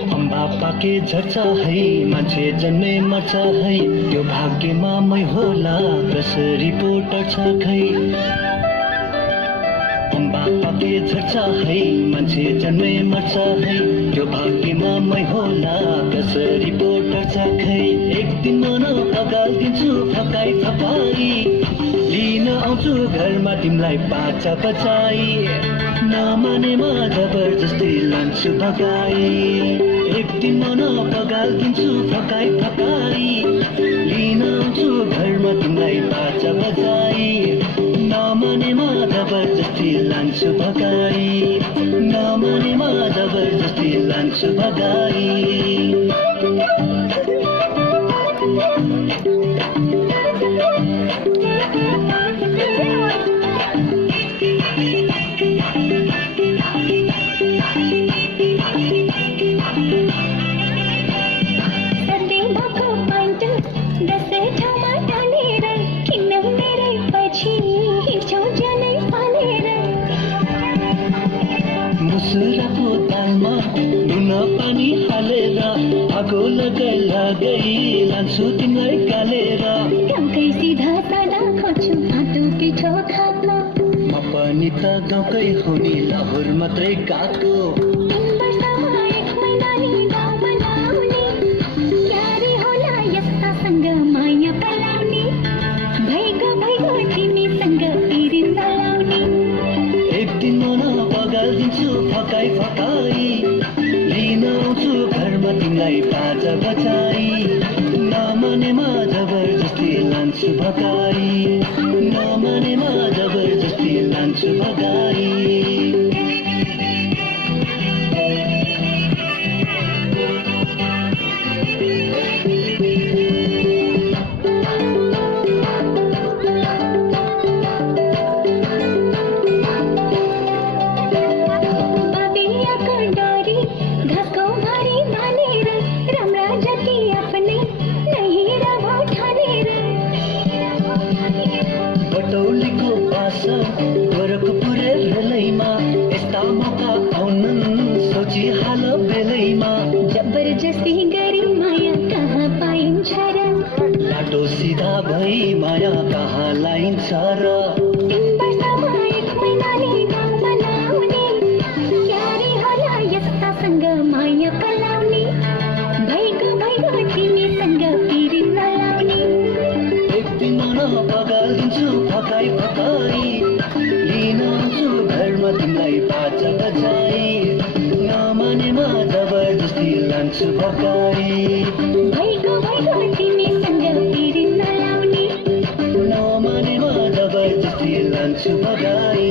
अम्बा पाके झर्छ है मान्छे जन्मे मर्छ है त्यो भाग्यमा मै होला कसरी पो टर्छ खै अम्बा पाके झर्छ है मान्छे जन्मे मर्छ है त्यो भाग्यमा मै होला कसरी पो टर्छ खै एक दिन मन अगाल्दिन्छु फकाई फकाई लिन आउँछु घरमा तिमीलाई बाचा बचाई नमानेमा जबरजस्ती लान्छु भगाई एक दिन मन पगाल्दिन्छु फकाई फकाई लिन आउँछु घरमा तिमीलाई बाचा बचाई नमानेमा जबरजस्ती लान्छु भगाई नमानेमा जबरजस्ती लान्छु भगाई मुसुराको दालमा नुन पानी हालेर आगो लगाई लान्छु तिमीलाई गालेर गाउँकै सिधा सादा खोज्छु आटो पिठो खान म पनि त गाउँकै हो नि लाहोर मात्रै गएको माया पलाउने भैगो तिमीसँग फेरि नलाउने एक दिन मन पगाल्दिन्छु फकाई फकाई लिन आउँछु घरमा तिमीलाई बाजा बचाई नमानेमा जबरजस्ती लान्छु भगाई नमानेमा जबरजस्ती लान्छु भगाई बटौलीको बासा गोरको पुरे भेलैमा यस्ता मौका आउनन् सोची हाल बेलैमा जबरजस्ती गरी माया कहाँ पाइन्छ र बाटो सिधा भई माया कहाँ लाइन्छ र 3 वर्षमा 1 महिनाले गाउँ बनाउने क्यारे होला यस्तासँग माया पलाउने भैगो तिमीसँग फेरि नलाउने एक दिन मन पगाल्दिन्छु फकाई फकाई लिन आउँछु घरमा तिमीलाई बाजा बचाई नमानेमा जबरजस्ती लान्छु भगाई भैगो तिमीसँग फेरि नलाउने नमानेमा जबरजस्ती लान्छु भगाई